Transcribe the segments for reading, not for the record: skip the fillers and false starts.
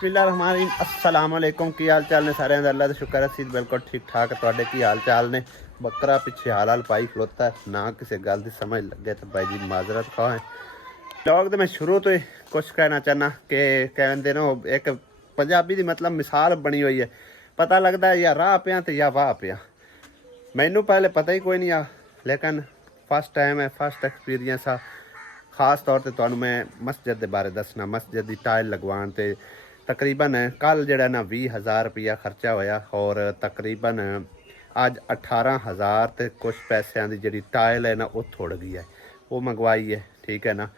अस्सलाम वालेकुम। की हाल चाल ने सारे अल्लाह का शुक्र है असीं बिल्कुल ठीक ठाक। तुहाडे की हाल चाल ने? बकरा पिछे हाल हाल पाई खलोता है ना किसी गल की समझ लगे तो भाई जी माजरत खाएं। लोग तो मैं शुरू तो ही कुछ कहना चाहना कि कहते ना एक पंजाबी की मतलब मिसाल बनी हुई है, पता लगता है या राह पिया तो या वाह पिया। मैनू पहले पता ही कोई नहीं आ, लेकिन फर्स्ट टाइम है, फर्स्ट एक्सपीरियंस आ। खास तौर पर तुहानू मैं मस्जिद के बारे दसना। मस्जिद की टाइल लगवान ते तकरीबन कल जड़ा ना 20,000 रुपया खर्चा होया और तकरीबन अज 18,000 तो कुछ पैसों की जी टाइल है ना वो थुड़ गई है, वो मंगवाई है। ठीक है ना,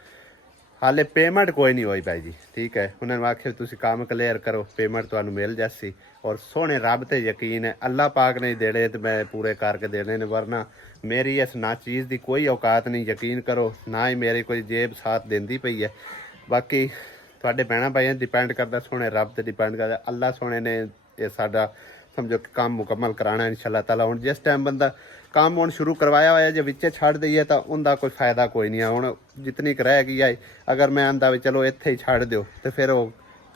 हाले पेमेंट कोई नहीं हुई भाई जी। ठीक है, उन्होंने आखे तुम काम क्लीयर करो, पेमेंट तो मिल जासी। और सोने रब ते यकीन है, अल्लाह पाक ने देने तो मैं पूरे करके देने ने, वरना मेरी इस ना चीज़ की कोई औकात नहीं। यकीन करो ना ही मेरी कोई जेब साथ देंदी पई है। बाकी थोड़े भैन भाइयों डिपेंड करता, सोने रब से डिपेंड करता। अल्लाह सोने ने ये साडा समझो कि काम मुकम्मल कराना इंशाअल्लाह ताला। हुण जिस टाइम बंदा काम हुण शुरू करवाया होया जो विचे छड़ दईए तो उनका कोई फायदा कोई नहीं है। हुण जितनी रह गई है, अगर मैं आंदा भी चलो इत्थे ही छड़ दो तो फिर वो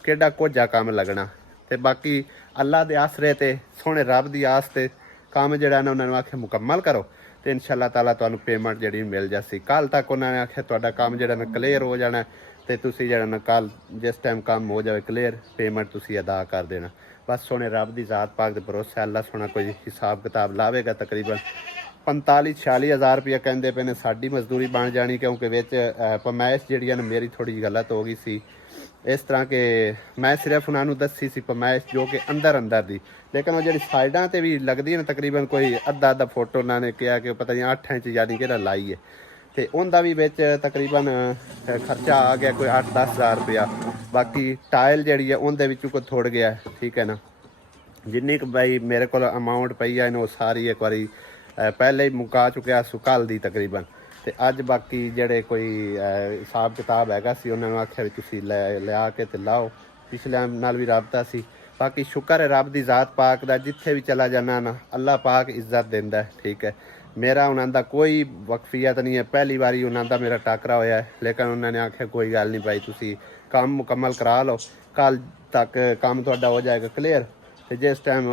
केडा कोझा काम लगना। तो बाकी अल्लाह के आसरे ते सोने रब की आस ते काम जड़ा ना उन्होंने आखे मुकम्मल करो तो इंशाअल्लाह ताला तुहानू पेमेंट जी मिल जासी। कल तक उन्होंने आखे तुहाडा काम जड़ा ना क्लीयर हो जाना तो तुसी जड़ा ना कल जिस टाइम काम हो जाए क्लीयर पेमेंट तुसी अदा कर देना। बस सोने रब की ज़ात पाक के भरोसे अल्लाह सोना कोई हिसाब किताब लावेगा। तकरीबन 45-46 हज़ार रुपया कहते पे ने साड़ी मजदूरी बन जानी, क्योंकि बिच पमैश जी मेरी थोड़ी गलत हो गई सी। इस तरह के मैं सिर्फ उन्होंने दसी सी पमैश जो कि अंदर अंदर दी, लेकिन वो जी साइडा से भी लगती है ना तकरीबन कोई अद्धा अद्धा फुट उन्होंने कहा कि पता नहीं 8 इंच यानी कि लाई है। तो उनका भी बिच तकरीबन खर्चा आ गया कोई 8-10 हज़ार रुपया। बाकी टाइल जी है उनके विचों कोई थुड़ गया। ठीक है ना, जिन्नी भाई मेरे को अमाउंट पई है वो सारी एक बारी पहले ही मुका चुकिया सु कल दी तकरीबन। तो अज बाकी जड़े कोई हिसाब किताब हैगा सी उन्होंने आख्या भी तुसी लिया के ते लाओ। पिछले नाल भी रबता सी। बाकी शुक्र है रब की ज़ात पाक दा, जिथे भी चला जाना ना अल्लाह पाक इज्जत देंदा है। ठीक है, मेरा उन्होंने कोई वक्फियत नहीं है, पहली बारी उन्होंने मेरा टाकरा होया है, लेकिन उन्होंने आख्या कोई गल नहीं भाई तुसी काम मुकम्मल करा लो, कल तक काम तुहाडा हो जाएगा क्लीयर। तो जिस टाइम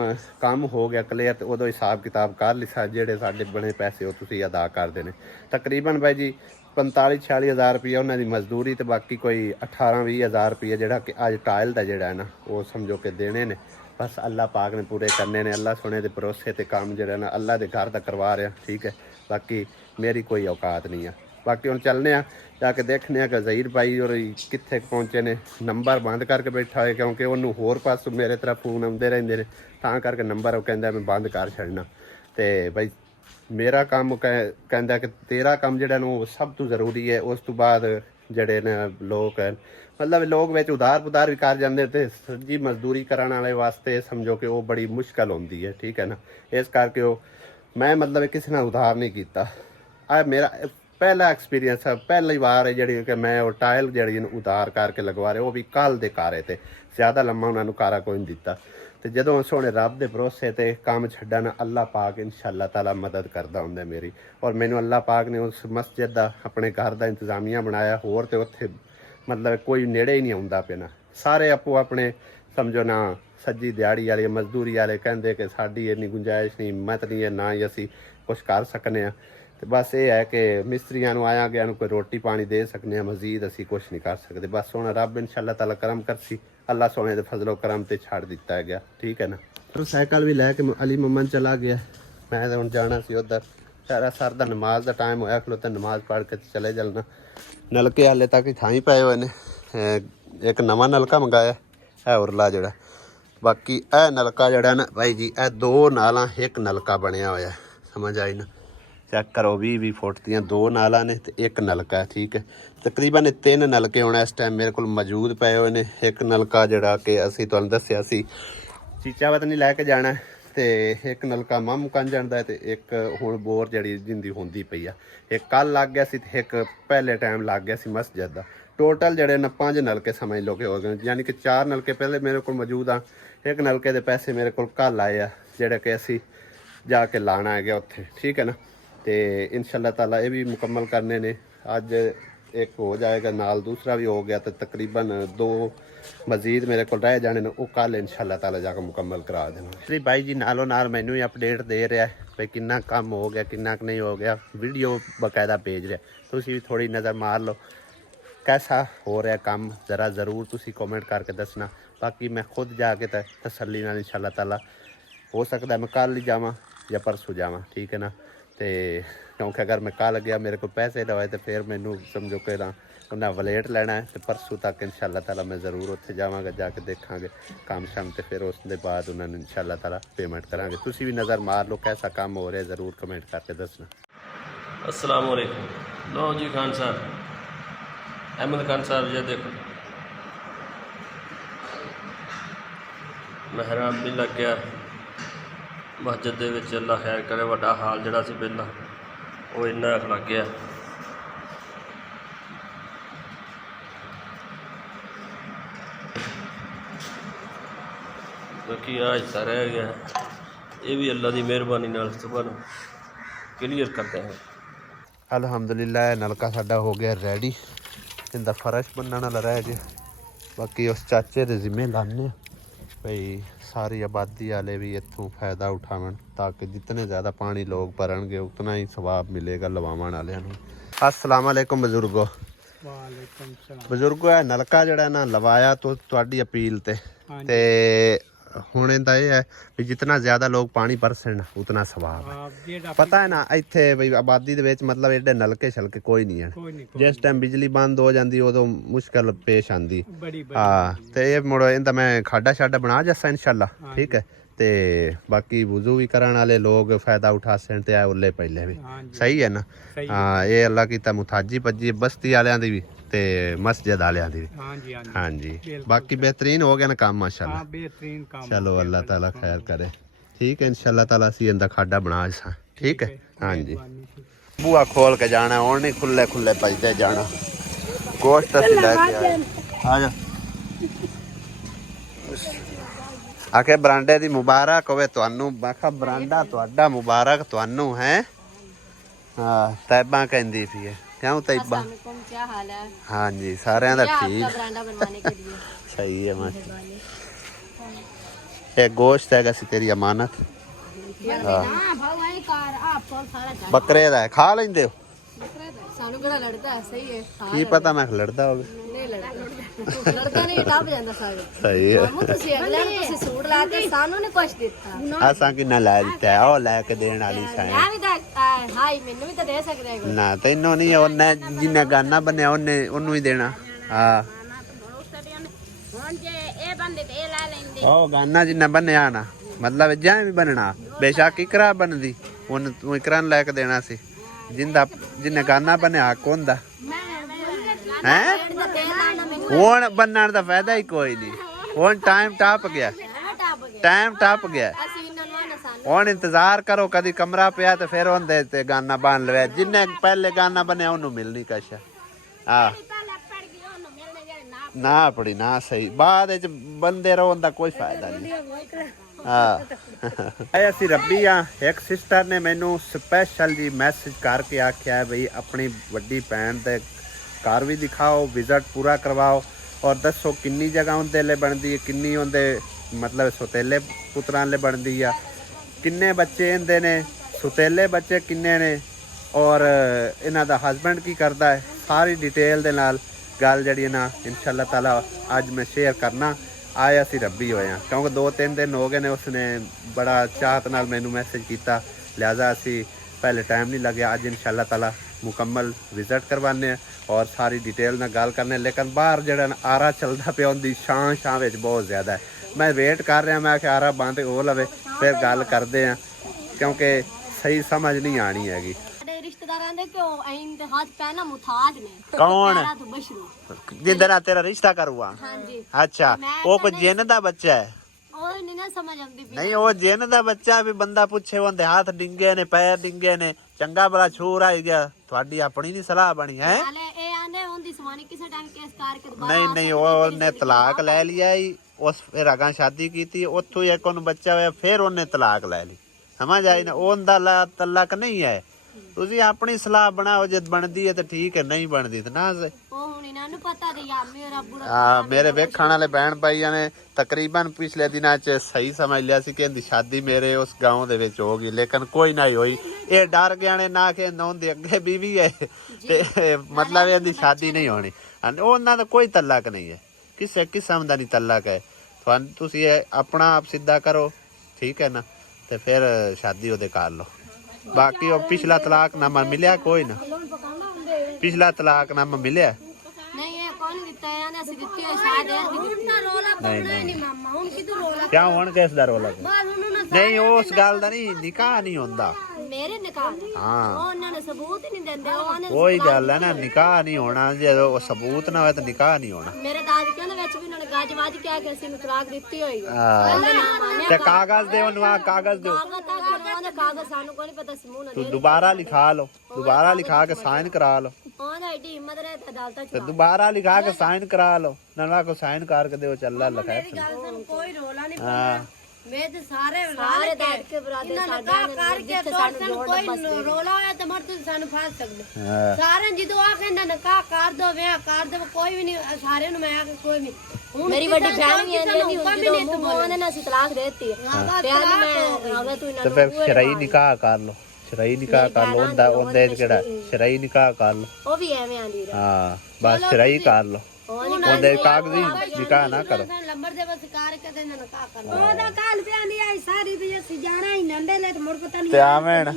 काम हो गया क्लीयर तो उदों हिसाब किताब कर लिसा, जेडे साडे बने पैसे वो तुसी अदा कर देने। तकरीबन भाई जी 45-46 हज़ार रुपया उन्होंने मजदूरी तो बाकी कोई 18-20 हज़ार रुपया जोड़ा कि अज टाइल का जोड़ा है ना वो समझो कि देने ने। बस अल्लाह पाक ने पूरे करने ने। अल्लाह सोने के भरोसे ते काम जो ना अल्लाह के घर का करवा रहा। ठीक है, बाकी मेरी कोई औकात नहीं है। बाकी हम चलने जाके देखने कि ज़हीर भाई और कित्थे पहुँचे ने। नंबर बंद करके बैठा है क्योंकि उन्होंने होर पासों मेरे तरफ फोन आते रहते हैं, तां करके नंबर वो कहता मैं बंद कर छड़ना। तो भाई मेरा काम कहता कि तेरा काम जो वो सब तो ज़रूरी है। उस तो बाद जड़े ने लोग हैं मतलब लोग विच उधार पुधार भी कर जाते थे, सज्जी मजदूरी कराने वाले वास्ते समझो कि वो बड़ी मुश्किल होती है। ठीक है ना, इस करके वो मैं मतलब किसी ने उधार नहीं किया। आ मेरा पहला एक्सपीरियंस है, पहली बार है जी कि मैं वो टाइल जी उधार करके लगवा रहे, वो भी कल दे कारे थे, ज़्यादा लम्मा उन्होंने कारा कोई नहीं दिता। तो जदों सोने रब के भरोसे ते काम छड्डा अल्लाह पाक इंशाअल्लाह ताला मदद करता होंगे मेरी। और मैनू अल्लाह पाक ने उस मस्जिद का अपने घर का इंतजामिया बनाया। होर तो उत्थे मतलब कोई नेड़े ही नहीं आता पे ना, सारे आपो अपने समझो ना सज्जी दिहाड़ी वाले मजदूरी वाले कहते कि साड़ी इन्नी गुंजाइश नहीं, हिम्मत नहीं है, ना ही असी कुछ कर सकने। तो बस ये है कि मिस्त्रियों आया गया कोई रोटी पानी दे सकने, मजीद असी कुछ नहीं कर सकते। बस सोना रब इंशाअल्लाह ताला करम करसी, अल्लाह सोने के फजलो करम ते छड़ दिता गया। ठीक है ना, और साइकिल भी लैके अली ममन चला गया। मैं तो हम जाना सी उधर सारा सर का नमाज का टाइम होया खलोता, नमाज पढ़ के चले चलना। नलके हाले तक थां ही पाए हुए ने। एक नवा नलका मंगाया है उरला जोड़ा। बाकी यह नलका जोड़ा ना भाई जी यह 2 नालां एक नलका बनया होया, समझ आई ना। चेक करो 20-20 फुट दियां 2 नालां ने ते एक नलका है। ठीक है, तकरीबन 3 नलके होने इस टाइम मेरे को मौजूद पे हुए ने। एक नलका जोड़ा कि असी तुहानूं दस्सिया सी चीचावत नहीं लैके जाना, तो एक नलका मम कंजन का, तो एक हुण बोर जी जिंदी होंदी पई आ। एक कल लग गया सी, एक पहले टाइम लग गया सी मस्जिद का। टोटल जड़े ना 5 नलके समझ लो कि हो गए, यानी कि 4 नलके पहले मेरे को मौजूद आ। एक नलके के पैसे मेरे को कल आए आ जोड़े कि असी जाके लाना है गया उत्थे। ठीक है ना, तो इंशाअल्लाह ताला ये भी मुकम्मल करने ने। अज एक हो जाएगा नाल दूसरा भी हो गया, तो तकरीबन 2 ਮਜ਼ੀਦ ਮੇਰੇ ਕੋਲ ਰਹਿ ਜਾਣੇ ਨੇ ਉਹ ਕੱਲ ਇਨਸ਼ਾਅੱਲਾ ਤਾਲਾ ਜਾ ਕੇ ਮੁਕੰਮਲ ਕਰਾ ਦੇਵਾਂਗੇ। ਜੀ ਬਾਈ ਜੀ ਨਾਲੋਂ ਨਾਲ ਮੈਨੂੰ ਹੀ ਅਪਡੇਟ ਦੇ ਰਿਹਾ ਵੀ ਕਿੰਨਾ ਕੰਮ ਹੋ ਗਿਆ ਕਿੰਨਾ ਕੁ ਨਹੀਂ ਹੋ ਗਿਆ, ਵੀਡੀਓ ਬਕਾਇਦਾ ਭੇਜ ਰਿਹਾ। ਤੁਸੀਂ ਵੀ ਥੋੜੀ ਨਜ਼ਰ ਮਾਰ ਲਓ कैसा हो रहा काम, ज़रा ज़रूर तुसी कमेंट करके दसना। बाकी मैं खुद जाके तसल्ली नाल इंशाअल्लाह ताला हो सकता है मैं कल ही जावां या परसों जावां, ठीक है ना। तो क्योंकि अगर मैं कल गया मेरे को पैसे ना होए तो फिर मैनू समझो कि ना उन्हें वलेट लेना है। तो परसों तक इंशाअल्लाह ताला मैं ज़रूर उत्थे जावांगा, जाके देखा काम शाम, तो फिर उस दे बाद उन्होंने इंशाअल्लाह ताला पेमेंट करांगे। तुसी भी नज़र मार लो कैसा काम हो रहा है, ज़रूर कमेंट करके दसना। अस्सलाम वालेकुम। लो जी खान साहब, अहमद खान साहब जी देखो महराब भी लग गया मस्जिद दे विच। अल्लाह खैर करे, वड्डा हाल जिहड़ा सी पहला वो इन्ना लग गया। बाकी आ हिस्सा रह गया, ये भी अल्लाह की मेहरबानी नाल सुबह क्लीयर करते हैं। अल्हम्दुलिल्लाह नलका साडा हो गया रेडी, इनका फर्श बनने वाला रह गया। बाकी उस चाचे के जिम्मे लाने भाई सारी आबादी वाले भी इतों फायदा उठावन, ताकि जितने ज़्यादा पानी लोग भरनगे उतना ही सवाब मिलेगा लवावन वाले। अस्सलाम वालेकुम बुजुर्गो। वालेकुम सलाम। बुजुर्गो है नलका जड़ा ना लवाया तो तुहाडी अपील ते ਹੁਣ ਇਹਦਾ ਇਹ ਹੈ ਵੀ ਜਿੰਨਾ ਜ਼ਿਆਦਾ ਲੋਕ ਪਾਣੀ ਪਰਸਣ ਉਤਨਾ ਸਵਾਬ ਹੈ। ਪਤਾ ਹੈ ਨਾ ਇੱਥੇ ਵੀ ਆਬਾਦੀ ਦੇ ਵਿੱਚ ਮਤਲਬ ਐਡੇ ਨਲਕੇ ਛਲਕੇ ਕੋਈ ਨਹੀਂ ਹੈ। ਜਿਸ ਟਾਈਮ ਬਿਜਲੀ ਬੰਦ ਹੋ ਜਾਂਦੀ ਉਦੋਂ ਮੁਸ਼ਕਲ ਪੇਸ਼ ਆਂਦੀ। ਹਾਂ ਤੇ ਇਹ ਮੁੜ ਇਹਦਾ ਮੈਂ ਖਾਡਾ ਛਾਡਾ ਬਣਾ ਜੱਸਾ ਇਨਸ਼ਾਅੱਲਾ, ਠੀਕ ਹੈ। ਤੇ ਬਾਕੀ ਵਜ਼ੂ ਵੀ ਕਰਨ ਵਾਲੇ ਲੋਕ ਫਾਇਦਾ ਉਠਾ ਸਣ ਤੇ ਆ ਉੱਲੇ ਪਹਿਲੇ ਵੀ ਸਹੀ ਹੈ ਨਾ। ਹਾਂ ਇਹ ਅੱਲਾ ਕੀਤਾ ਮੁਤਾਜੀ ਭੱਜੀ ਬਸਤੀ ਵਾਲਿਆਂ ਦੀ ਵੀ ਤੇ ਮਸਜਿਦ ਵਾਲਿਆਂ ਦੀ ਵੀ। ਹਾਂਜੀ ਬਾਕੀ बेहतरीन हो गया ना काम माशाल्लाह। बेहतरीन काम। चलो अल्लाह ताला खैर करे, ठीक है इंशाल्लाह ताला सी इंदा खाडा बना सा, ठीक है। हाँ जी बुआ खोल के जाना और नहीं खुले खुले भजते जाना। गोश्त असीं लैके आ जा आखे बरांडे दी मुबारक होवे तुहानू। मैं कहा बरांडा तुहाडा मुबारक तुहानू है। हाँ तैबा कहंदी पई है, क्यों तैबा? क्या हाल है? हाँ जी सारे दा ठीक बरांडा बनवाने के लिए सही है माशा। ये गोश्त है सी तेरी अमानत। बकरे दा है, खा लेंदे हो? सानू केड़ा लड़दा है, सही है। की पता मैं लड़दा होवे। नहीं लड़दा नहीं टप जांदा सारे। सही है। मामू तुसी अगले ने तुसी सूट ला के सानू ने कुछ दिता। असां कि ना ला दिता है, ओ लेके देण वाली सा मैं भी तो हाय मैनू भी तो दे सकदे हो ना। तैनू नहीं ओने जिन्ने गाना बनया ओने ओनू ही देना। हां हुन जे ए बंदे ते ए ला लेंदे ओ गाना जिन्ने बनया ना मतलब जाए भी बनना बेशक इकरा बनदी उन तू इकरा ने लेके देना सी। जिंदा जिन्ने गाना बनया कौन दा हैं हुन बनने दा फायदा ही कोई नहीं। हुन टाइम टप गया, टाइम टप गया। हुन इंतजार करो कदी कमरा पिया तो फिर ओंदे ते गाना बन लवे। जिन्ने पहले गाना बनया ओनू मिलनी कश। हां ना पड़ी ना सही बाद विच बंदे रहों दा कोई फायदा नहीं। हाँ असी रब्बी हाँ। एक सिस्टर ने मैनू स्पैशल जी मैसेज करके आख्या है बई अपनी वड्डी भैन दे घर भी दिखाओ, विजिट पूरा करवाओ और दसो किन्नी जगह उनके लिए बनती है, किन्नी उनके मतलब सुतेले पुत्रां ले बनती है, किन्ने बच्चे इनके ने, सुतेले बच्चे किन्ने ने और इन्हां दा हस्बैंड की करता है। सारी डिटेल दे नाल गल जी ना इंशाअल्लाह ताला अज मैं शेयर करना। आए असी रब्बी होए हैं क्योंकि 2-3 दिन हो गए ने उसने बड़ा चाहत नाल मैनू मैसेज किया, लिहाजा असी पहले टाइम नहीं लगे। अज इंशाअल्लाह ताला मुकम्मल विजिट करवाने और सारी डिटेल ना गल करने। लेकिन बाहर जड़ा आरा चलता पिया उनकी शां बहुत ज़्यादा है। मैं वेट कर रहा, मैं आरा बंद हो लवे फिर गल करते हैं क्योंकि सही समझ नहीं आनी हैगी। कौन जिंदा तेरा रिश्ता करूआ? अच्छा वो कोई जिन दा बच्चा है? नहीं वो जिन दा बच्चा भी बंदा पूछे उनके हाथ डिंगे ने पैर डिंगे ने चंगा बड़ा छूर आई गया। थोड़ी अपनी दी सलाह बनी है? नहीं नहीं वो तलाक ले लिया ही उस फिर अगा शादी की उतो एक बच्चा होया फिर उन्हें तलाक ले ली। समझ आई ना उनका तलाक नहीं है। तुसी अपनी सलाह बनाओ, जे बनती है तो ठीक है, नहीं बनती तो ना। ਮੈਨੂੰ ਪਤਾ ਨਹੀਂ ਆ ਮੇਰਾ ਬੁਰਾ ਮੇਰੇ ਵੇਖਣ ਵਾਲੇ ਭੈਣ ਭਾਈਆਂ ਨੇ ਤਕਰੀਬਨ ਪਿਛਲੇ ਦਿਨਾਂ 'ਚ ਸਹੀ ਸਮਝ ਲਿਆ ਸੀ ਕਿ ਇਹਦੀ ਸ਼ਾਦੀ ਮੇਰੇ ਉਸ گاؤں ਦੇ ਵਿੱਚ ਹੋਗੀ, ਲੇਕਿਨ ਕੋਈ ਨਾ ਹੋਈ। ਇਹ ਡਰ ਗਿਆ ਨੇ ਨਾ ਕਿ ਨੌਂ ਦੇ ਅੱਗੇ ਬੀਵੀ ਹੈ ਤੇ ਮਤਲਬ ਇਹਦੀ ਸ਼ਾਦੀ ਨਹੀਂ ਹੋਣੀ। ਉਹਨਾਂ ਦਾ ਕੋਈ ਤਲਾਕ ਨਹੀਂ ਹੈ, ਕਿਸੇ ਕਿਸਮ ਦਾ ਨਹੀਂ ਤਲਾਕ ਹੈ। ਤੁਹਾਨੂੰ ਤੁਸੀਂ ਆਪਣਾ ਆਪ ਸਿੱਧਾ ਕਰੋ, ਠੀਕ ਹੈ ਨਾ, ਤੇ ਫਿਰ ਸ਼ਾਦੀ ਉਹਦੇ ਕਰ ਲਓ। ਬਾਕੀ ਉਹ ਪਿਛਲਾ ਤਲਾਕਨਾਮਾ ਮਿਲਿਆ ਕੋਈ ਨਾ, ਪਿਛਲਾ ਤਲਾਕਨਾਮਾ ਮਿਲਿਆ ਨਹੀਂ ਇਹ ਕੌਣ ਦਿੱਤਾ ਹੈ ਨਾ ਅਸੀਂ ਦਿੱਤੀ ਹੈ ਸ਼ਾਇਦ ਇਹ ਨਾ ਰੋਲਾ ਪਾਉਣਾ ਨਹੀਂ ਮਾਮਾ ਹੁਣ ਕਿਦੋਂ ਰੋਲਾ ਕਿਉਂ ਹੁਣ ਕਿਸ ਦਾ ਰੋਲਾ ਬਾਹਰ ਉਹਨੂੰ ਨਾ ਨਹੀਂ ਉਸ ਗੱਲ ਦਾ ਨਹੀਂ, ਨਿਕਾਹ ਨਹੀਂ ਹੁੰਦਾ। ਮੇਰੇ ਨਿਕਾਹ ਹਾਂ ਉਹਨਾਂ ਨੇ ਸਬੂਤ ਹੀ ਨਹੀਂ ਦਿੰਦੇ ਉਹਨੇ ਕੋਈ ਗੱਲ ਹੈ ਨਾ, ਨਿਕਾਹ ਨਹੀਂ ਹੋਣਾ, ਜਦੋਂ ਸਬੂਤ ਨਾ ਹੋਵੇ ਤਾਂ ਨਿਕਾਹ ਨਹੀਂ ਹੋਣਾ। ਮੇਰੇ ਦਾਦਕਿਆਂ ਦੇ ਵਿੱਚ ਵੀ ਉਹਨਾਂ ਨੇ ਗੱਜਵਾਜ ਕਿਹਾ ਕਿ ਅਸੀਂ ਨੂੰ ਤਲਾਕ ਦਿੱਤੀ ਹੋਈ ਹੈ। ਹਾਂ ਤੇ ਕਾਗਜ਼ ਦੇ ਉਹਨੂੰ ਆ ਕਾਗਜ਼ ਦਿਓ, ਕਾਗਜ਼ ਸਾਨੂੰ ਕੋਈ ਪਤਾ ਸਮੂਹ ਨਾ ਤੂੰ ਦੁਬਾਰਾ ਲਿਖਾ ਲਓ, ਦੁਬਾਰਾ ਲਿਖਾ ਕੇ ਸਾਈਨ ਕਰਾ ਲਓ, ਉਹਦਾ ਐਡੀ ਹਿੰਮਤ ਰਹੇ ਤੇ ਅਦਾਲਤਾਂ ਤੇ ਦੁਬਾਰਾ ਲਿਖਾ ਕੇ ਸਾਈਨ ਕਰਾ ਲਓ। ਨਲਵਾ ਕੋ ਸਾਈਨ ਕਰਕੇ ਦਿਓ, ਚੱਲਾ ਲਿਖਾਇਆ ਕੋਈ ਰੋਲਾ ਨਹੀਂ ਹਾਂ ਮੈਂ ਤੇ ਸਾਰੇ ਦਾਦਕੇ ਬਰਾਦਰ ਸਾਡੇ ਕਰਕੇ ਸਾਨੂੰ ਕੋਈ ਰੋਲਾ ਹੋਇਆ ਤੇ ਮਰ ਤੁਸੀਂ ਸਾਨੂੰ ਫਾਸ ਸਕਦੇ ਹਾਂ ਸਾਰੇ ਜਦੋਂ ਆ ਕਹਿੰਦਾ ਨਕਾਹ ਕਰ ਦੋ ਵਿਆਹ ਕਰ ਦੋ ਕੋਈ ਵੀ ਨਹੀਂ ਸਾਰਿਆਂ ਨੂੰ ਮੈਂ ਆ ਕੇ ਕੋਈ ਨਹੀਂ। ਮੇਰੀ ਵੱਡੀ ਭੈਣ ਵੀ ਆਂਦੀ ਹੁੰਦੀ ਜਦੋਂ ਉਹਨੇ ਨਾ ਅਸੀਂ ਤਲਾਕ ਦੇ ਦਿੱਤੀ ਪਿਆਰ ਮੈਂ ਆਵੇ ਤੂੰ ਤੇ ਫਿਰ ਸ਼ਰਈ ਨਿਕਾਹ ਕਰ ਲਓ, ਸ਼ਰਈ ਨਿਕਾਹ ਕਰ ਲਓ। ਉਹਦੇ ਕਿਹੜਾ ਸ਼ਰਈ ਨਿਕਾਹ ਕਰ ਲਓ, ਉਹ ਵੀ ਐਵੇਂ ਆਂਦੀ ਹਾਂ ਬਸ ਸ਼ਰਈ ਕਰ ਲਓ, ਉਹਦੇ ਕਾਗਜ਼ੀ ਨਿਕਾਹ ਨਾ ਕਰੋ। ਲੰਬਰ ਦੇ ਬਸ ਕਾਰ ਕੇ ਦੇ ਨਕਾਹ ਕਰ ਉਹਦਾ ਕਾਲ ਪਿਆਂਦੀ ਆਈ ਸਾਰੀ ਵੀ ਅਸੀਂ ਜਾਣਾ ਹੀ ਨੰਡੇ ਲੈ ਤੇ ਮੁੜ ਪਤਾ ਨਹੀਂ ਤੇ ਆਵਣ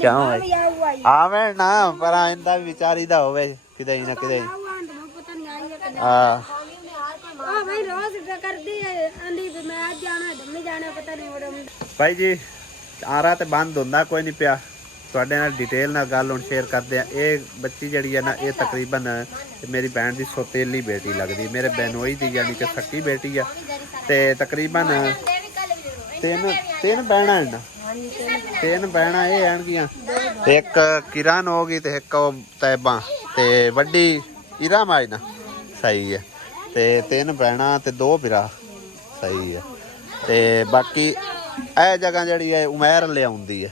ਕਿਉਂ ਆਵਣ ਨਾ ਪਰ ਆਇੰਦਾ ਵਿਚਾਰੀ ਦਾ ਹੋਵੇ ਕਿਤੇ ਨਾ ਕਿਤੇ। ਆ ਭਾਈ ਰੋਜ਼ ਕਰਦੀ ਹੈ ਆਂਦੀ ਵੀ ਮੈਂ ਅੱਜ ਜਾਣਾ ਨਹੀਂ ਜਾਣਾ ਪਤਾ ਨਹੀਂ ਹੋਰ ਭਾਈ ਜੀ ਆਰਾ ਤੇ ਬੰਦ ਹੁੰਦਾ ਕੋਈ ਨਹੀਂ ਪਿਆ। ਤੁਹਾਡੇ ਨਾਲ ਡਿਟੇਲ ਨਾਲ ਗੱਲ ਹੁਣ ਸ਼ੇਅਰ ਕਰਦੇ ਆ। ਇਹ ਬੱਚੀ ਜਿਹੜੀ ਹੈ ਨਾ ਇਹ ਤਕਰੀਬਨ ਮੇਰੀ ਭੈਣ ਦੀ ਸੋਤੇਲੀ ਬੇਟੀ ਲੱਗਦੀ, ਮੇਰੇ ਬਹਿਨੋਈ ਦੀ ਯਾਨੀ ਕਿ ਸੱਕੀ ਬੇਟੀ ਆ। ਤੇ ਤਕਰੀਬਨ ਤਿੰਨ ਭੈਣਾਂ ਹਨ, ਤਿੰਨ ਭੈਣਾਂ ਇਹ ਆਣਗੀਆਂ, ਇੱਕ ਕਿਰਨ ਹੋ ਗਈ ਤੇ ਇੱਕ ਉਹ ਤੈਬਾ ਤੇ ਵੱਡੀ ਇਰਾ ਮਾਇਨਾ ਸਹੀ ਹੈ। ਤੇ ਤਿੰਨ ਭੈਣਾਂ ਤੇ ਦੋ ਭਰਾ ਸਹੀ ਹੈ। ਤੇ ਬਾਕੀ ਇਹ ਜਗ੍ਹਾ ਜਿਹੜੀ ਹੈ ਉਮੈਰ ਲਿਆਉਂਦੀ ਹੈ,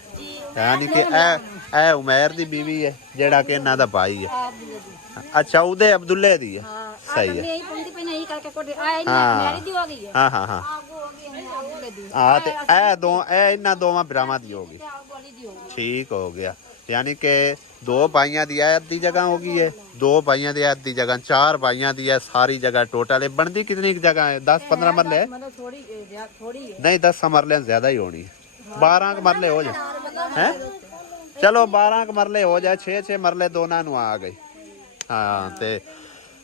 ਯਾਨੀ ਕਿ ਇਹ ਉਮੈਰ ਦੀ ਬੀਵੀ ਹੈ ਜਿਹੜਾ ਕਿ ਇਹਨਾਂ ਦਾ ਭਾਈ ਹੈ। ਅੱਛਾ ਉਹਦੇ ਅਬਦੁੱਲੇ ਦੀ ਹੈ ਸਹੀ ਹੈ। ਹਾਂ ਹਾਂ ਹਾਂ ਹਾਂ ਤੇ ਇਹ ਇਹਨਾਂ ਦੋਵਾਂ ਭਰਾਵਾਂ ਦੀ ਹੋ ਗਈ, ਠੀਕ ਹੋ ਗਿਆ। ਯਾਨੀ ਕਿ ਦੋ ਭਾਈਆਂ ਦੀ ਅੱਧੀ ਜਗ੍ਹਾ ਹੋ ਗਈ ਹੈ, ਦੋ ਭਾਈਆਂ ਦੀ ਅੱਧੀ ਜਗ੍ਹਾ, ਚਾਰ ਭਾਈਆਂ ਦੀ ਹੈ ਸਾਰੀ ਜਗ੍ਹਾ। ਟੋਟਲ ਬਣਦੀ ਕਿਤਨੀ ਜਗ੍ਹਾ है? 10-15 मरले नहीं, 10 मरले ज्यादा ही होनी है। 12 मरले हो जाए हैं, चलो 12 मरले हो जाए, 6 मरले दोनों ਨੂੰ आ गए। हाँ ਤੇ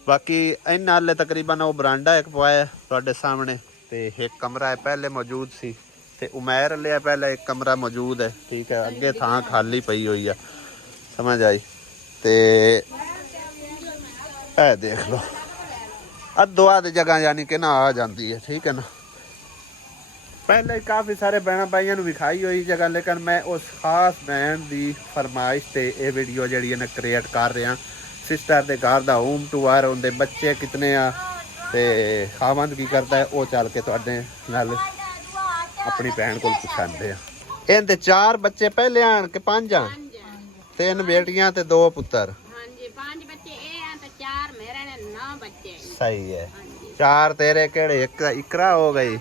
ਬਾਕੀ ਇਹਨਾਂ ਨਾਲੇ ਤਕਰੀਬਨ ਉਹ ਬਰਾਂਡਾ ਇੱਕ ਪਵਾਇਆ ਤੁਹਾਡੇ ਸਾਹਮਣੇ ਤੇ ਇੱਕ ਕਮਰਾ ਹੈ ਪਹਿਲੇ ਮੌਜੂਦ ਸੀ ਤੇ ਉਮੈਰ ਲਿਆ ਪਹਿਲੇ ਇੱਕ ਕਮਰਾ ਮੌਜੂਦ ਹੈ, ਠੀਕ ਹੈ। ਅੱਗੇ ਥਾਂ ਖਾਲੀ ਪਈ ਹੋਈ ਆ, ਸਮਝ ਆਈ। ਤੇ ਇਹ ਦੇਖ ਲਓ ਅੱਧੋ ਅੱਧ ਜਗ੍ਹਾ ਯਾਨੀ ਕਿ ਨਾ ਆ ਜਾਂਦੀ ਹੈ, ਠੀਕ ਹੈ ਨਾ। ਪਹਿਲੇ ਕਾਫੀ ਸਾਰੇ ਭੈਣਾਂ ਭਾਈਆਂ ਨੂੰ ਵਿਖਾਈ ਹੋਈ ਜਗ੍ਹਾ, ਲੇਕਿਨ ਮੈਂ ਉਸ ਖਾਸ ਭੈਣ ਦੀ ਫਰਮਾਇਸ਼ ਤੇ ਇਹ ਵੀਡੀਓ ਜਿਹੜੀ ਹੈ ਨਾ ਕ੍ਰੀਏਟ ਕਰ ਰਿਹਾ। ਸਿਸਟਰ ਦੇ ਘਰ ਦਾ ਹੋਮ ਟੂਰ, ਉਹਦੇ ਬੱਚੇ ਕਿਤਨੇ ਆ ਤੇ ਖਾਵੰਦ ਕੀ ਕਰਦਾ ਹੈ ਉਹ ਚੱਲ ਕੇ ਤੁਹਾਡੇ ਨਾਲ ਆਪਣੀ ਭੈਣ ਕੋਲ ਪੁੱਛਾਂਦੇ ਆ। ਇਹਦੇ 4 ਬੱਚੇ ਪਹਿਲੇ ਆਣ ਕੇ 5 ਆਣ, 3 ਬੇਟੀਆਂ ਤੇ 2 ਪੁੱਤਰ। ਹਾਂਜੀ 5 ਬੱਚੇ ਇਹ ਆ ਤੇ 4 ਮੇਰੇ ਨੇ 9 ਬੱਚੇ। ਸਹੀ ਹੈ। 4 ਤੇਰੇ ਕਿਹੜੇ? ਇੱਕ ਇਕਰਾ ਹੋ ਗਈ,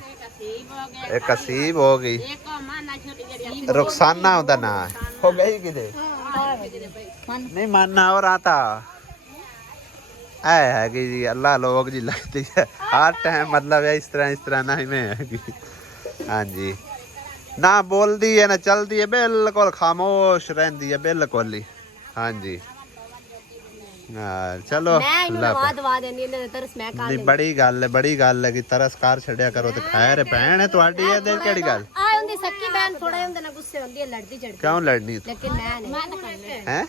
ਇੱਕ ਅਸੀਬ ਹੋ ਗਈ, ਇੱਕ ਮਾਨਾ ਛੋਟੀ ਜਿਹੜੀ रुखसाना ਉਹਦਾ ਨਾਂ ਹੋ ਗਈ ਕਿਤੇ नहीं मानना और आता है कि जी अल्लाह लोग जी लगती है हर टाइम, मतलब है इस तरह ना ही में है। हाँ जी ना बोलती है ना चलती है, बिल्कुल खामोश रहती है बिल्कुल ही। हाँ जी चलो बड़ी गल है कि तरस कार छड़िया करो तो खैर भैन है ਤੁਹਾਡੀ ਇਹ ਦੇ ਕਿਹੜੀ ਗੱਲ ਆ ਹੁੰਦੀ ਸੱਕੀ ਭੈਣ ਥੋੜਾ ਹੁੰਦੇ ਨਾ ਗੁੱਸੇ ਹੁੰਦੀ ਹੈ, ਲੜਦੀ ਚੜਦੀ। ਕਿਉਂ ਲੜਨੀ ਲੇਕਿਨ ਮੈਂ ਤਾਂ ਕਰਨੇ ਹੈ।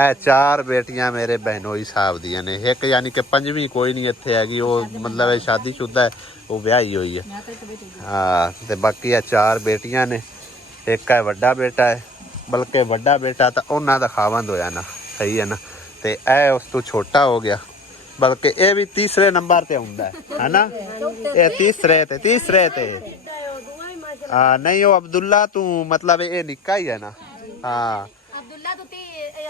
ਇਹ 4 ਬੇਟੀਆਂ ਮੇਰੇ ਬਹਿਨੋਈ ਸਾਹਿਬ ਦੀਆਂ ਨੇ, ਇੱਕ ਯਾਨੀ ਕਿ 5ਵੀਂ ਕੋਈ ਨਹੀਂ ਇੱਥੇ ਹੈਗੀ, ਉਹ ਮਤਲਬ ਸ਼ਾਦੀशुदा ਹੈ, ਉਹ ਵਿਆਹੀ ਹੋਈ ਹੈ। ਹਾਂ ਤੇ ਬਾਕੀ ਇਹ 4 ਬੇਟੀਆਂ ਨੇ, ਇੱਕ ਹੈ ਵੱਡਾ ਬੇਟਾ ਹੈ, ਬਲਕਿ ਵੱਡਾ ਬੇਟਾ ਤਾਂ ਉਹਨਾਂ ਦਾ ਖਾਵੰਦ ਹੋਇਆ ਨਾ, ਸਹੀ ਹੈ ਨਾ। ਤੇ ਇਹ ਉਸ ਤੋਂ ਛੋਟਾ ਹੋ ਗਿਆ, ਬਲਕਿ ਇਹ ਵੀ ਤੀਸਰੇ ਨੰਬਰ ਤੇ ਹੁੰਦਾ ਹੈ ਨਾ। ਇਹ ਤੀਸਰੇ ਤੇ ਨਹੀਂ ਉਹ ਅਬਦੁੱਲਾ ਤੂੰ ਮਤਲਬ ਇਹ ਨਿੱਕਾ ਹੀ ਹੈ ਨਾ। ਹਾਂ अब्दुल्ला तो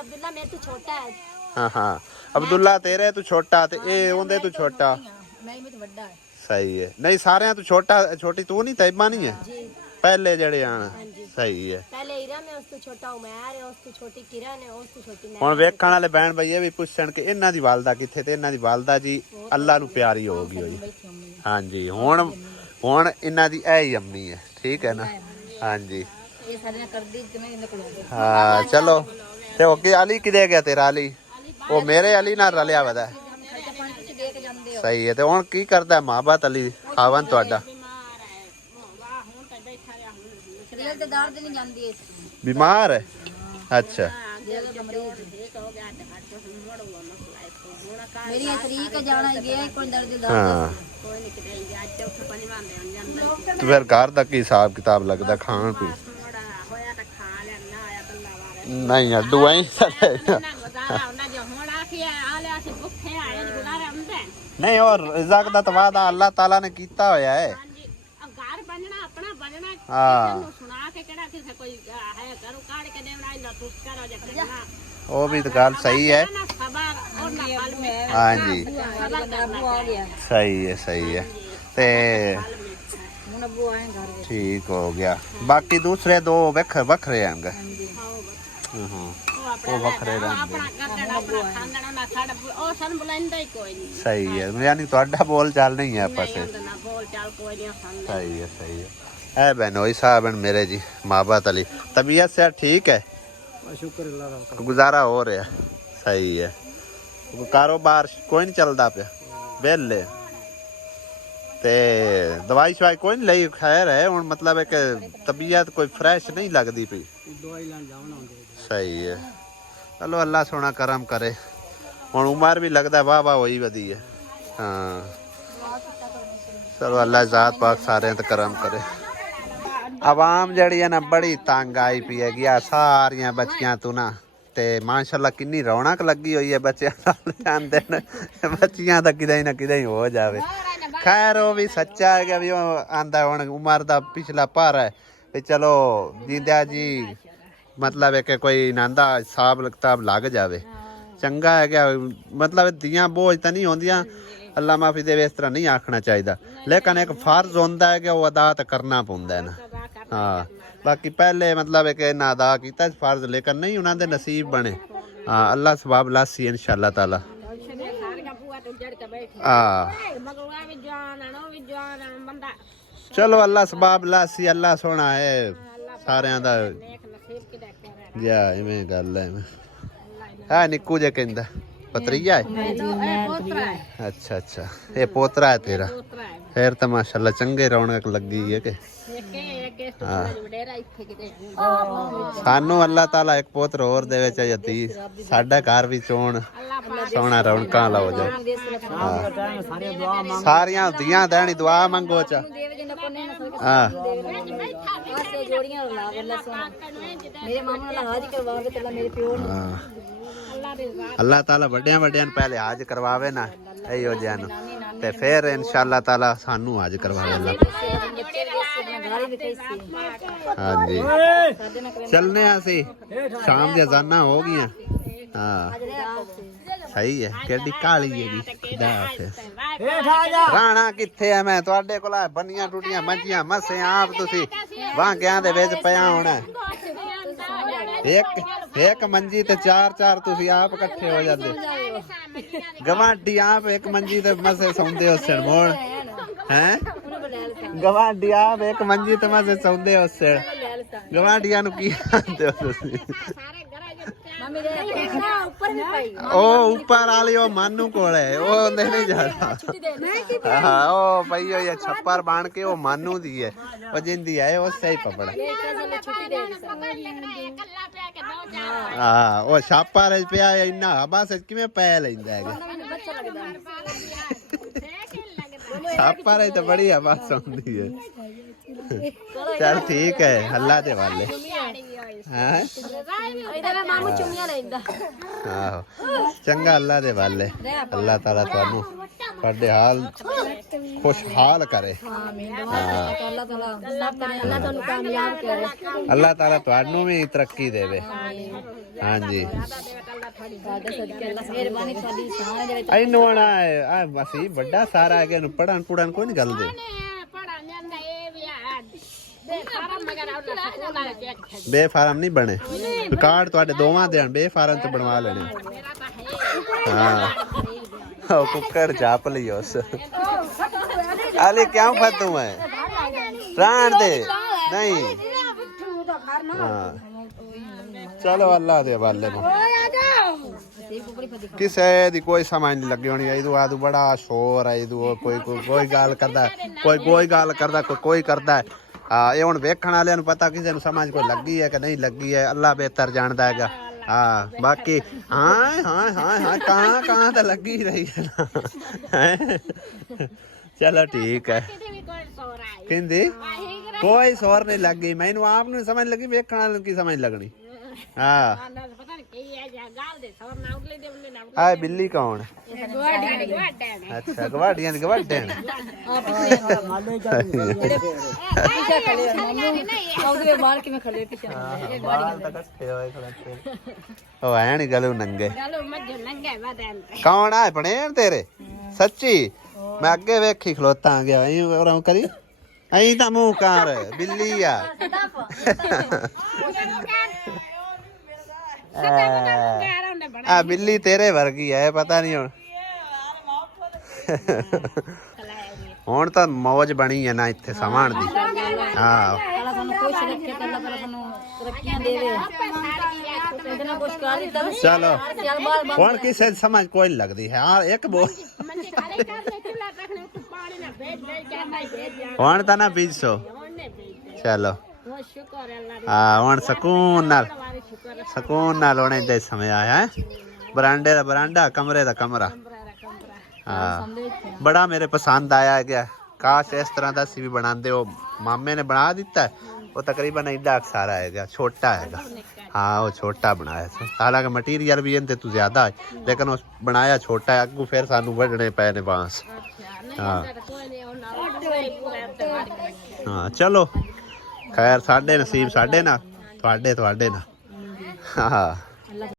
अब्दुल्ला मेरे तो छोटा है, हाँ हाँ अब्दुल्ला तेरे तू छोटा ते ए ओंदे तू छोटा नहीं मैं तो बड़ा है सही है नहीं सारे तू छोटा छोटी तू नहीं तैयबा नहीं है जी पहले जड़े आना सही है पहले इरम है उस तो छोटा उमर है उस तो छोटी किरण है उस तो छोटी मैं ਹੁਣ ਵੇਖਣ ਵਾਲੇ ਬਹਿਣ ਬਈ ਇਹ ਵੀ ਪੁੱਛਣ ਕਿ ਇਹਨਾਂ ਦੀ ਵਾਲਦਾ ਕਿੱਥੇ ਤੇ ਇਹਨਾਂ ਦੀ ਵਾਲਦਾ ਜੀ ਅੱਲਾ ਨੂੰ ਪਿਆਰੀ ਹੋ ਗਈ ਹੋਈ ਹਾਂਜੀ ਹੁਣ ਇਹਨਾਂ ਦੀ ਇਹ ਹੀ ਅੰਮੀ ਹੈ ਠੀਕ ਹੈ ਨਾ ਹਾਂਜੀ ये सारे ने कर दी कि मैं निकलूंगी ਹਾਂ ਚਲੋ ਤੇ ਹੋ ਕੇ ਅਲੀ ਕਿਦੇ ਗਿਆ ਤੇਰਾ ਅਲੀ ਉਹ ਮੇਰੇ ਅਲੀ ਨਾਲ ਰਲਿਆ ਵਦਾ खर्चा पानी तुसी दे के जांदे हो ਸਹੀ ਹੈ ਤੇ ਹੁਣ ਕੀ ਕਰਦਾ ਮਾਂ-ਬਾਪ ਅਲੀ ਖਾਵਨ ਤੁਹਾਡਾ शरीर ते दर्द नहीं जांदी है ਬਿਮਾਰ ਹੈ ਅੱਛਾ दिल का मरीज मेरी तरीक जाना ही गया कोई दर्द दर्द ਹਾਂ ਕੋਈ ਨਹੀਂ ਕਿਤੇ ਜਾ ਚੌਥ ਪੰਜਵਾਂ ਦੇ ਜਾਂਦਾ ਤੇ ਫਿਰ ਘਰ ਦਾ ਕੀ ਹਿਸਾਬ ਕਿਤਾਬ ਲੱਗਦਾ ਖਾਣ ਪੀ ਥੋੜਾ ਹੋਇਆ ਤਾਂ ਖਾ ਲਿਆ ਨਾ ਆਇਆ ਬੱਲਾ ਵਾਰੇ ਨਹੀਂ ਅੱਡੂ ਐਂ ਨਾ ਗੁਜ਼ਾਰਾ ਉਹਨਾਂ ਜੋ ਹੁਣ ਆਖਿਆ ਆ ਲਿਆ ਸੀ ਭੁੱਖੇ ਆਏ ਗੁਜ਼ਾਰਾ ਹੁੰਦੇ ਨਹੀਂ ਉਹ ਰਿਜ਼ਕ ਦਾ ਤਵਾਦਾ ਅੱਲਾਹ ਤਾਲਾ ਨੇ ਕੀਤਾ ਹੋਇਆ ਹੈ ਹਾਂਜੀ ਘਰ ਬਣਨਾ ਆਪਣਾ ਬਣਨਾ ਹਾਂ ਨੂੰ ਸੁਣਾ ਕੇ ਕਿਹੜਾ ਕਿਸੇ ਕੋਈ ਹੈ ਘਰੋਂ ਕਾੜ ਕੇ ਦੇਣਾ ਇੰਨਾ ਤੁਸ ਕਰੋ ਜੇ ਕਰਨਾ ਉਹ ਵੀ ਤਾਂ ਗੱਲ ਸਹੀ ਹੈ ਨਾ ਸਬਰ ਉਹਨਾਂ ਫਲ ਮਿੱਠਾ ਹਾਂਜੀ ਸਬਰ ਕਰਨਾ ਸਹੀ ਹੈ ਤੇ ਹੁਣ ਅਬੂ ਆਏ ਘਰ ਵਿੱਚ ਠੀਕ ਹੋ ਗਿਆ ਬਾਕੀ ਦੂਸਰੇ ਦੋ ਵੱਖਰੇ ਆਂਗੇ ਹਾਂ ਉਹ ਵੱਖਰੇ ਰਹਿੰਦੇ ਆਪਣਾ ਕਰਨਾ ਆਪਣਾ ਖਾਂਦਣਾ ਨਾ ਸਾਡਾ ਉਹ ਸਾਨੂੰ ਬੁਲਾਉਂਦਾ ਹੀ ਕੋਈ ਨਹੀਂ ਸਹੀ ਹੈ ਯਾਨੀ ਤੁਹਾਡਾ ਬੋਲ ਚਾਲ ਨਹੀਂ ਹੈ ਆਪਸ ਵਿੱਚ ਨਾ ਬੋਲ ਚਾਲ ਕੋਈ ਨਹੀਂ ਖਾਂਦਾ सही है ए बहनोई साहब मेरे जी माबात अली तबीयत से ठीक है शुक्र अल्लाह का गुजारा हो रहा सही है कारोबार कोई नहीं चलता पे बेले ते दवाई शवाई कोई नहीं लई खैर है हुन मतलब है कि तबीयत कोई फ्रेश नहीं लगती पई दवाई लान जावना होंदे सही है चलो अल्लाह सोना करम करे हुन उम्र भी लगता वाह वाह होई वधी है हाँ चलो अल्लाह जात पाक सारे ते करम करे आवाम जड़ी है ना बड़ी तंग आई पी हैगी आ सारियां बच्चियां तू ना ते माशाल्लाह किन्नी रौनक लगी हुई है बच्चियां नाल जांदे ने बच्चियां दा किदे ना किदे हो जावे खैर वो भी सच्चा है कि वो आंदा हुन उम्र दा पिछला पार है ते चलो जिंदा जी मतलब है कि कोई नांदा हिसाब किताब लग जावे चंगा है क्या मतलब दियां बोझ तो नहीं होंदियां अल्लाह माफी देवे इस तरह नहीं आखना चाहिए लेकिन एक फर्ज होंदा है कि वो अदा तो करना पौंदा है ना हाँ बाकी पहले मतलब है कि इन्ना अदा किया फर्ज लेकिन नहीं उन्होंने नसीब बने हाँ अल्लाह सवाब लासी इंशाअल्लाह ताला हाँ चलो अल्लाह सवाब लासी अल्लाह सोना है सारे दा या इवें गल है निक्कू जे कहंदा पतरिया है अच्छा अच्छा ये पोतरा है तेरा फिर तो माशाल्लाह चंगे रौनक लगी है कि सानू अल्लाह ताला एक पोत्र और देवे चाहिए धी साडा घर भी चोण सोना रौनकां ला हो जाए सारियां दियां दैनी दुआ मंगो चा हां मेरे मामा ने हाज करवावे ते मेरे प्यो ने अल्लाह ताला वड्डियां वड्डियां पहले हाज करवावे ना इहो जिहां ते फिर इंशाअल्लाह ताला सानू हाज करवावे अल्लाह हाँ जी चलने असी शाम दी अज़ानां हो गईयां हाँ सही है केडी काली है खुदा हाफिज़ राणा किथे है मैं तुहाडे कोल बनियां टूटियां मंजियां मसे आप तुसी वांगियां दे विच पिया होना एक मंजी ते चार तुसी आप इकट्ठे हो जाते गवांडी आप एक मंजी ते मसे सौंदे हो सिर मोड़ हैं गवांडी आप एक मंजी ते मसे सौंदे हो सिर गवांडियां नु की आंदे हो तुसी ओ ऊपर वाली ओ मानू कोल है ओ ओंदे नहीं जाता हां ओ भई ये छप्पर बाण के ओ मानू दी है ओ जिंदी है ओ सही पपड़ा हाँ वो छापर पिया इन्ना बस किवें पै लैंदा है छापर तो बड़ी आवाज आउंदी है चल ठीक है अल्लाह दे वाले ਹੈ ਇਹਦੇ ਵਿੱਚ ਮਾਮੂ ਚੁੰਮੀਆਂ ਲੈਂਦਾ ਆਹੋ ਚੰਗਾ ਅੱਲਾ ਦੇ ਵਾਲੇ ਅੱਲਾ ਤਾਲਾ ਤੁਹਾਨੂੰ ਤੁਹਾਡੇ ਹਾਲ ਖੁਸ਼ਹਾਲ ਕਰੇ ਅੱਲਾਹ ਤਾਲਾ ਅੱਲਾਹ ਤੁਹਾਨੂੰ ਕਾਮਯਾਬ ਕਰੇ ਅੱਲਾ ਤਾਲਾ ਤੁਹਾਨੂੰ ਵੀ ਤਰੱਕੀ ਦੇਵੇ ਹਾਂਜੀ ਤੁਹਾਡੇ ਸਦਕੇ ਅੱਲਾਹ ਮਿਹਰਬਾਨੀ ਤੁਹਾਡੀ ਸਾਹ ਦੇ ਵਿੱਚ ਇਹਨੂੰ ਆਣਾ ਆ ਅਸੀਂ ਵੱਡਾ ਸਾਰਾ ਹੈਗੇ ਨੂੰ ਪੜਨ ਪੁੜਨ ਕੋਈ ਨਹੀਂ ਗੱਲ ਦੇ ਪੜਾ ਜਾਂਦਾ ਇਹ ਵੀ ਆ ਦੇ ਸਾਰਾ ਮਗਰ ਆਉਣਾ ਸਕੂਲ ਵਾਲੇ ਚੈੱਕ ਬੇਫਾਰਮ ਨਹੀਂ ਬਣੇ ਕਾਰਡ ਤੁਹਾਡੇ ਦੋਵਾਂ ਦੇਣ ਬੇਫਾਰਮ ਤੇ ਬਣਵਾ ਲੈਣੇ ਮੇਰਾ ਤਾਂ ਹੈ हाँ वो कुकर चाप लियो अले क्या फतू है प्राण दे नहीं हाँ चलो अल्लाह दे वाले में किसे दी कोई समझ नहीं लगी होनी इदू आदू बड़ा शोर है इदू कोई गाल करदा कोई गाल करदा कोई करदा है हाँ ये हुण वेखण वालियां नूं पता किसे नूं समझ कोई लगी है कि नहीं लगी है अल्लाह बेहतर जानदा हैगा हाँ बाकी हाँ हाँ हाँ हाँ कहाँ तो लगी रही है ना चलो ठीक है कहती कोई शोर नहीं लगी मैनू आप नहीं समझ लगी वेखण वाले की समझ लगनी हाँ आए बिल्ली कौन अच्छा गवाडियां गवाडे ओ है नहीं गलू नंगे कौन आए पनेर तेरे सच्ची मैं अगे वेखी खलोता गया करी अं तो मुंह कार बिल्ली आ आ बिल्ली तेरे वर्गी है पता नहीं हुण तो मौज बनी है ना इत्थे समान दी हाँ चलो हुण किसे समझ कोई नहीं लगती है हाँ एक बोल हुण तो ना पीछो चलो हाँ हुण सकून नाल होने दे समय आया है बरांडे दा बरांडा कमरे दा कमरा हाँ बड़ा मेरे पसंद आया गया काश इस तरह का भी बनाते हो मामे ने बना दिता है वो तकरीबन एडा सारा है छोटा है हाँ वो छोटा बनाया हालांकि मटीरियल भी इनते तू ज्यादा है लेकिन उस बनाया छोटा है अगू फिर सानू वढ़ने पे ने बांस हाँ हाँ चलो खैर साडे नसीब साडे ना थोड़े ना हाँ